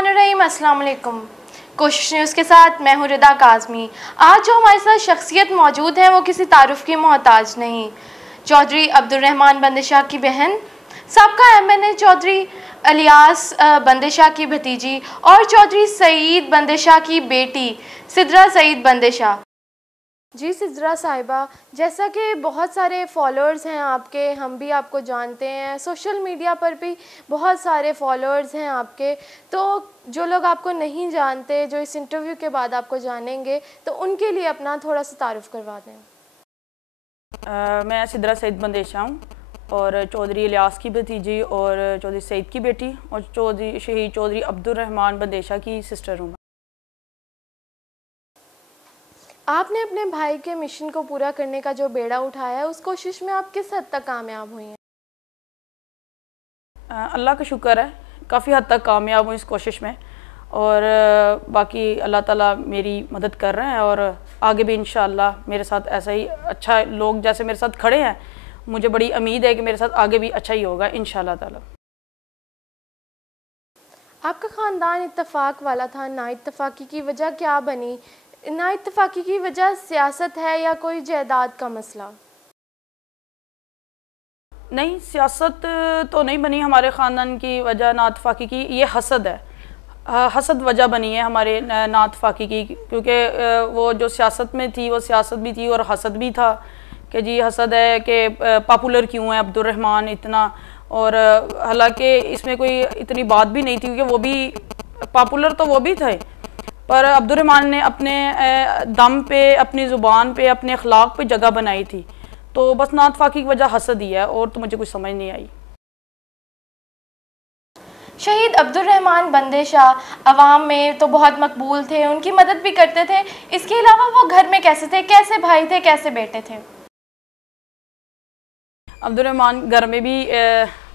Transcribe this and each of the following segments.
बिस्मिल्लाहिर्रहमानिर्रहीम। अस्सलाम वालेकुम। कोशिश न्यूज़ के साथ मैं हूँ रिदा काज़मी। आज जो हमारे साथ शख्सियत मौजूद है वो किसी तारुफ की मोहताज नहीं। चौधरी अब्दुर्रहमान बंदे शाह की बहन, साबका MNA चौधरी इलियास बंदे शाह की भतीजी और चौधरी सईद बंदे शाह की बेटी सिद्रा सईद बंदे शाह। जी सिद्रा साहिबा, जैसा कि बहुत सारे फॉलोअर्स हैं आपके, हम भी आपको जानते हैं, सोशल मीडिया पर भी बहुत सारे फॉलोअर्स हैं आपके, तो जो लोग आपको नहीं जानते, जो इस इंटरव्यू के बाद आपको जानेंगे, तो उनके लिए अपना थोड़ा सा तारुफ करवा दें। मैं सिद्रा सईद बंदे शाह हूँ और चौधरी इलियास की भतीजी और चौधरी सईद की बेटी और शहीद चौधरी अब्दुर्रहमान बंदे शाह की सिस्टर हूँ। आपने अपने भाई के मिशन को पूरा करने का जो बेड़ा उठाया है, उस कोशिश में आप किस हद तक कामयाब हुई हैं? अल्लाह का शुक्र है, काफ़ी हद तक कामयाब हूँ इस कोशिश में और बाकी अल्लाह ताला मेरी मदद कर रहे हैं और आगे भी इंशाअल्लाह मेरे साथ ऐसा ही अच्छा लोग जैसे मेरे साथ खड़े हैं, मुझे बड़ी उम्मीद है कि मेरे साथ आगे भी अच्छा ही होगा इंशाअल्लाह ताला। आपका ख़ानदान इत्तेफाक वाला था, ना इत्तेफाकी की वजह क्या बनी? ना इत्तेफाकी की वजह सियासत है या कोई जायदाद का मसला? नहीं, सियासत तो नहीं बनी हमारे ख़ानदान की वजह ना इत्तेफाकी की, ये हसद है। हसद वजह बनी है हमारे ना इत्तेफाकी की, क्योंकि वो जो सियासत में थी वो सियासत भी थी और हसद भी था कि जी हसद है कि पॉपुलर क्यों है अब्दुर्रहमान इतना, और हालांकि इसमें कोई इतनी बात भी नहीं थी क्योंकि वो भी पॉपुलर तो वो भी थे, पर अब्दुर्रहमान ने अपने दम पे, अपनी ज़ुबान पे, अपने अखलाक पे जगह बनाई थी, तो बस ना इत्तेफाकी की वजह हसद ही है और तो मुझे कुछ समझ नहीं आई। शहीद अब्दुर्रहमान बंदे शाह अवाम में तो बहुत मकबूल थे, उनकी मदद भी करते थे। इसके अलावा वो घर में कैसे थे, कैसे भाई थे, कैसे बेटे थे? अब्दुर्रहमान घर में भी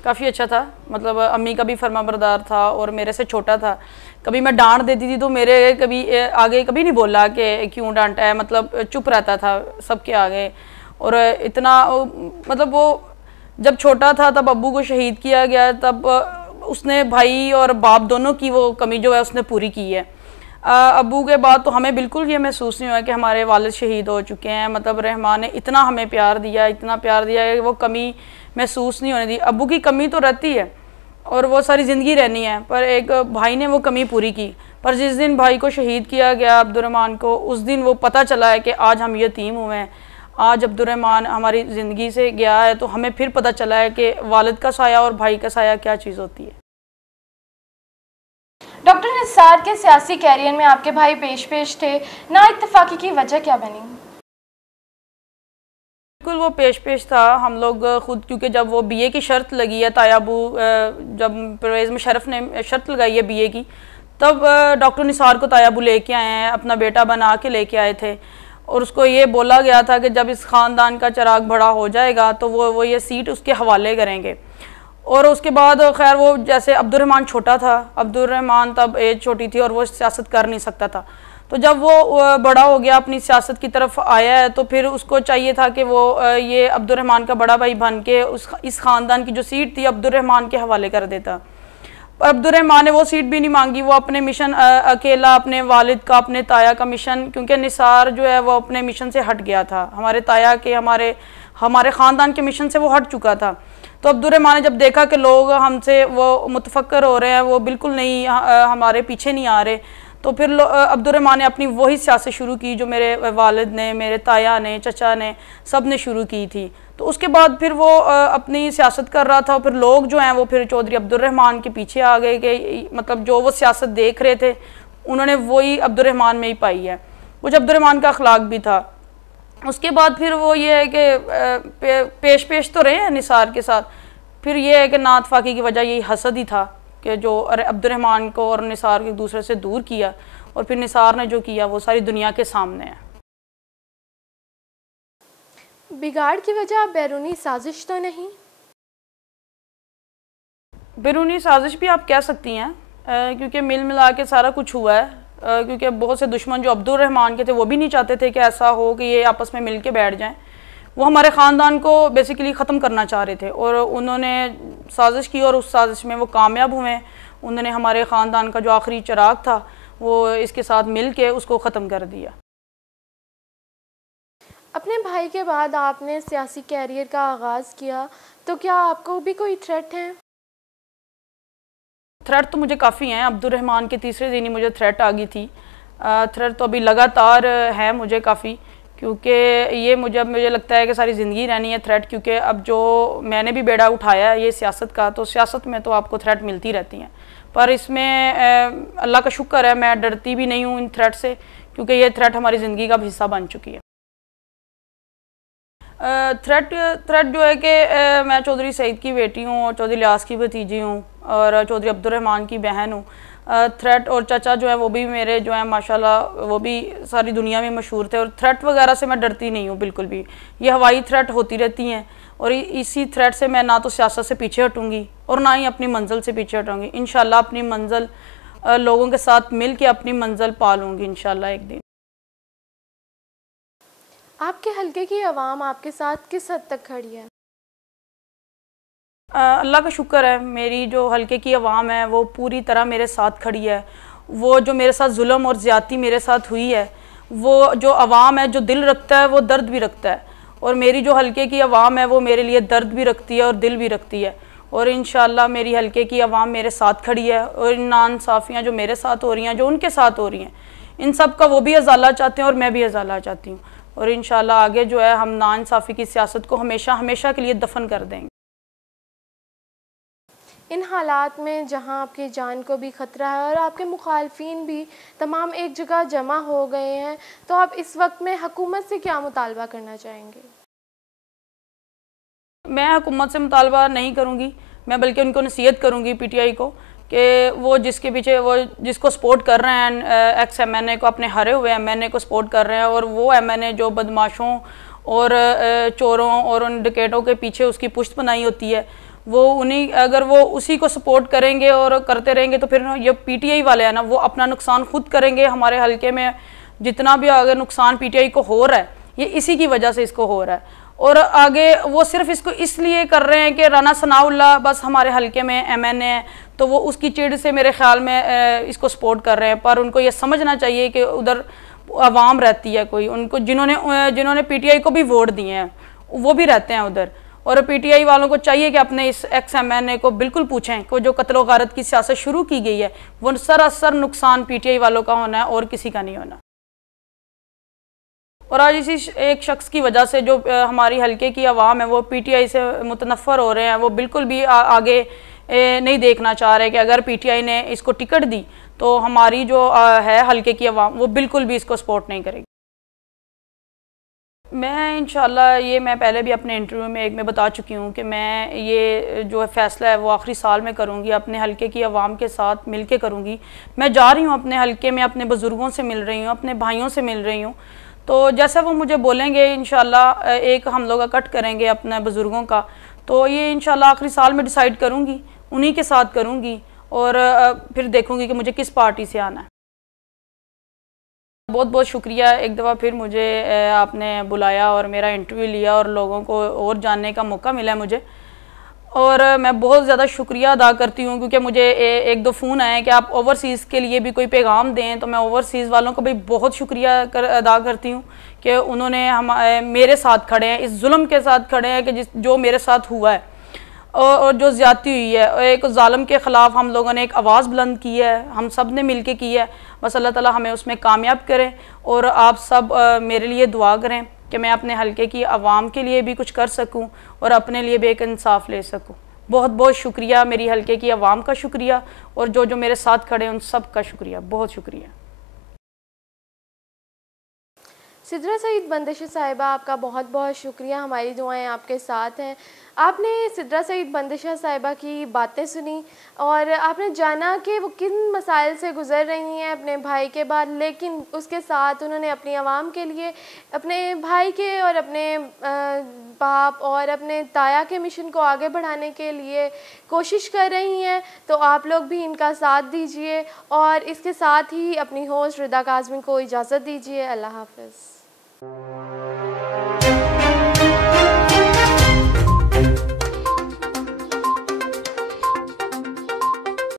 काफ़ी अच्छा था, मतलब अम्मी का भी फरमाबरदार था और मेरे से छोटा था। कभी मैं डांट देती थी तो मेरे कभी आगे कभी नहीं बोला कि क्यों डांटा है, मतलब चुप रहता था सबके आगे। और इतना मतलब वो जब छोटा था तब अब्बू को शहीद किया गया, तब उसने भाई और बाप दोनों की वो कमी जो है उसने पूरी की है। अब्बू के बाद तो हमें बिल्कुल ये महसूस नहीं हुआ कि हमारे वालिद शहीद हो चुके हैं, मतलब रहमान ने इतना हमें प्यार दिया, इतना प्यार दिया कि वो कमी महसूस नहीं होने दी। अब्बू की कमी तो रहती है और वो सारी ज़िंदगी रहनी है, पर एक भाई ने वो कमी पूरी की। पर जिस दिन भाई को शहीद किया गया अब्दुर्रहमान को, उस दिन वो पता चला है कि आज हम यतीम हुए हैं, आज अब्दुर्रहमान हमारी ज़िंदगी से गया है, तो हमें फिर पता चला है कि वालिद का साया और भाई का साया क्या चीज़ होती है। डॉक्टर निसार के सियासी कैरियर में आपके भाई पेश थे, ना इत्तेफाकी की वजह क्या बनी? बिल्कुल वो पेश था। हम लोग खुद, क्योंकि जब वो BA की शर्त लगी है, तायाबू जब परवेज़ मुशर्रफ ने शर्त लगाई है BA की, तब डॉक्टर निसार को तायाबू लेके आए हैं, अपना बेटा बना के लेके आए थे और उसको ये बोला गया था कि जब इस ख़ानदान का चिराग बड़ा हो जाएगा तो वो ये सीट उसके हवाले करेंगे। और उसके बाद खैर वो जैसे अब्दुर्रहमान छोटा था, अब्दुर्रहमान तब एज छोटी थी और वो सियासत कर नहीं सकता था, तो जब वो बड़ा हो गया, अपनी सियासत की तरफ आया है, तो फिर उसको चाहिए था कि वो ये अब्दुर्रहमान का बड़ा भाई बन के इस ख़ानदान की जो सीट थी अब्दुर्रहमान के हवाले कर देता। पर अब्दुर्रहमान ने वो सीट भी नहीं मांगी, वो अपने मिशन अकेला, अपने वालिद का, अपने ताया का मिशन, क्योंकि निसार जो है वो अपने मिशन से हट गया था, हमारे ताया के, हमारे ख़ानदान के मिशन से वो हट चुका था। तो अब्दुर्रहमान ने जब देखा कि लोग हमसे वो मुतफक्कर हो रहे हैं, वो बिल्कुल नहीं हमारे पीछे नहीं आ रहे, तो फिर अब्दुर्रहमान ने अपनी वही सियासत शुरू की जो मेरे वालिद ने, मेरे ताया ने, चचा ने, सब ने शुरू की थी। तो उसके बाद फिर वो अपनी सियासत कर रहा था, फिर लोग जो हैं वो फिर चौधरी अब्दुर्रहमान के पीछे आ गए कि मतलब जो वो सियासत देख रहे थे उन्होंने वही अब्दुर्रहमान में ही पाई है। कुछ अब्दुर्रहमान का अखलाक भी था। उसके बाद फिर वो ये है कि पेश तो रहे हैं निसार के साथ, फिर ये है कि ना इत्तेफाकी की वजह यही हसद ही था कि जो अब्दुर्रहमान को और निसार को एक दूसरे से दूर किया, और फिर निसार ने जो किया वो सारी दुनिया के सामने है। बिगाड़ की वजह बैरूनी साजिश तो नहीं? बैरूनी साजिश भी आप कह सकती हैं, क्योंकि मिल मिला के सारा कुछ हुआ है, क्योंकि बहुत से दुश्मन जो अब्दुर्रहमान के थे वो भी नहीं चाहते थे कि ऐसा हो कि ये आपस में मिल के बैठ जाएँ। वो हमारे ख़ानदान को बेसिकली ख़त्म करना चाह रहे थे और उन्होंने साजिश की और उस साजिश में वो कामयाब हुए। उन्होंने हमारे ख़ानदान का जो आखिरी चिराग था वो इसके साथ मिल के उसको ख़त्म कर दिया। अपने भाई के बाद आपने सियासी कैरियर का आगाज़ किया, तो क्या आपको भी कोई थ्रेट है? थ्रेट तो मुझे काफ़ी हैं। अब्दुर्रहमान के तीसरे दिन ही मुझे थ्रेट आ गई थी। थ्रेट तो अभी लगातार है मुझे काफ़ी, क्योंकि ये मुझे लगता है कि सारी ज़िंदगी रहनी है थ्रेट, क्योंकि अब जो मैंने भी बेड़ा उठाया है ये सियासत का, तो सियासत में तो आपको थ्रेट मिलती रहती हैं। पर इसमें अल्लाह का शुक्र है मैं डरती भी नहीं हूँ इन थ्रेट से, क्योंकि ये थ्रेट हमारी ज़िंदगी का हिस्सा बन चुकी है। थ्रेट जो है कि मैं चौधरी सईद की बेटी हूँ और चौधरी लियास की भतीजी हूँ और चौधरी अब्दुर्रहमान की बहन हूँ। थ्रेट और चाचा जो है वो भी मेरे जो है माशाल्लाह वो भी सारी दुनिया में मशहूर थे, और थ्रेट वगैरह से मैं डरती नहीं हूँ बिल्कुल भी। ये हवाई थ्रेट होती रहती हैं और इसी थ्रेट से मैं ना तो सियासत से पीछे हटूँगी और ना ही अपनी मंजिल से पीछे हटूँगी। इंशाल्लाह अपनी मंजिल लोगों के साथ मिल के अपनी मंजिल पा लूँगी इंशाल्लाह एक दिन। आपके हलके की आवाम आपके साथ किस हद तक खड़ी है? अल्लाह का शुक्र है, मेरी जो हलके की आवाम है वो पूरी तरह मेरे साथ खड़ी है। वो जो मेरे साथ जुल्म और ज़्यादती मेरे साथ हुई है, वो जो आवाम है जो दिल रखता है वो दर्द भी रखता है, और मेरी जो हलके की आवाम है वो मेरे लिए दर्द भी रखती है और दिल भी रखती है। और इंशाल्लाह मेरी हलके की आवाम मेरे साथ खड़ी है, और इन नाइंसाफ़ियाँ जो मेरे साथ हो रही हैं, जो उनके साथ हो रही हैं, इन सब का वो भी अजाला चाहते हैं और मैं भी अजाला चाहती हूँ। और इंशाल्लाह आगे जो है हम नाइंसाफ़ी की सियासत को हमेशा हमेशा के लिए दफन कर देंगे। इन हालात में जहां आपकी जान को भी ख़तरा है और आपके मुखालफिन भी तमाम एक जगह जमा हो गए हैं, तो आप इस वक्त में हुकूमत से क्या मुतालबा करना चाहेंगे? मैं हुकूमत से मुतालबा नहीं करूँगी, मैं बल्कि उनको नसीहत करूँगी पीटीआई को कि वो जिसके पीछे वो जिसको सपोर्ट कर रहे हैं एक्स एमएनए को, अपने हारे हुए एमएनए को सपोर्ट कर रहे हैं, और वो एमएनए जो बदमाशों और चोरों और उन डकैतों के पीछे उसकी पुश्त बनाई होती है, वो उन्हीं अगर वो उसी को सपोर्ट करेंगे और करते रहेंगे तो फिर ये पीटीआई वाले हैं ना वो अपना नुकसान खुद करेंगे। हमारे हलके में जितना भी अगर नुकसान पीटीआई को हो रहा है ये इसी की वजह से इसको हो रहा है, और आगे वो सिर्फ इसको इसलिए कर रहे हैं कि राना सनाउल्लाह बस हमारे हलके में एमएनए है, तो वो उसकी चिढ़ से मेरे ख्याल में इसको सपोर्ट कर रहे हैं। पर उनको ये समझना चाहिए कि उधर आवाम रहती है, कोई उनको जिन्होंने पीटीआई को भी वोट दिए हैं वो भी रहते हैं उधर, और पीटीआई वालों को चाहिए कि अपने इस एक्स एमएनए को बिल्कुल पूछें कि जो कत्ल व गारत की सियासत शुरू की गई है वो सरासर नुकसान पीटीआई वालों का होना है और किसी का नहीं होना। और आज इसी एक शख्स की वजह से जो हमारी हलके की आवाम है वो पीटीआई से मुतनफ़र हो रहे हैं, वो बिल्कुल भी आगे नहीं देखना चाह रहे कि अगर पीटीआई ने इसको टिकट दी तो हमारी जो है हलके की आवाम वो बिल्कुल भी इसको सपोर्ट नहीं करेगी। मैं इंशाल्लाह ये मैं पहले भी अपने इंटरव्यू में एक में बता चुकी हूँ कि मैं ये जो है फ़ैसला है वो आखिरी साल में करूँगी, अपने हलके की आवाम के साथ मिल के करूँगी। मैं जा रही हूँ अपने हलके में, अपने बुज़ुर्गों से मिल रही हूँ, अपने भाइयों से मिल रही हूँ, तो जैसा वो मुझे बोलेंगे इंशाल्लाह एक हम लोग इकट्ठ करेंगे अपने बुज़ुर्गों का, तो ये इंशाल्लाह आखिरी साल में डिसाइड करूँगी, उन्हीं के साथ करूँगी, और फिर देखूँगी कि मुझे किस पार्टी से आना है। बहुत बहुत शुक्रिया एक दफ़ा फिर मुझे आपने बुलाया और मेरा इंटरव्यू लिया और लोगों को और जानने का मौका मिला मुझे, और मैं बहुत ज़्यादा शुक्रिया अदा करती हूँ क्योंकि मुझे एक दो फ़ोन आए कि आप ओवरसीज़ के लिए भी कोई पैगाम दें, तो मैं ओवरसीज़ वालों को भी बहुत शुक्रिया अदा करती हूँ कि उन्होंने मेरे साथ खड़े हैं, इस जुल्म के साथ खड़े हैं कि जो मेरे साथ हुआ है और जो ज़्यादती हुई है, एक ज़ालिम के ख़िलाफ़ हम लोगों ने एक आवाज़ बुलंद की है, हम सब ने मिल के की है। बस अल्लाह ताला हमें उसमें कामयाब करें, और आप सब मेरे लिए दुआ करें कि मैं अपने हलके की आवाम के लिए भी कुछ कर सकूं और अपने लिए भी एक इंसाफ ले सकूं। बहुत बहुत शुक्रिया, मेरी हलके की आवाम का शुक्रिया, और जो मेरे साथ खड़े हैं उन सब का शुक्रिया, बहुत शुक्रिया। सिद्रा सईद बंदिश साहिबा, आपका बहुत बहुत शुक्रिया, हमारी दुआएं आपके साथ हैं। आपने सिद्रा सईद बंदिशा साहिबा की बातें सुनी और आपने जाना कि वो किन मसाइल से गुज़र रही हैं अपने भाई के बाद, लेकिन उसके साथ उन्होंने अपनी आवाम के लिए, अपने भाई के और अपने बाप और अपने ताया के मिशन को आगे बढ़ाने के लिए कोशिश कर रही हैं। तो आप लोग भी इनका साथ दीजिए, और इसके साथ ही अपनी होस्ट रिदा काज़मी को इजाज़त दीजिए। अल्लाह हाफ़िज़।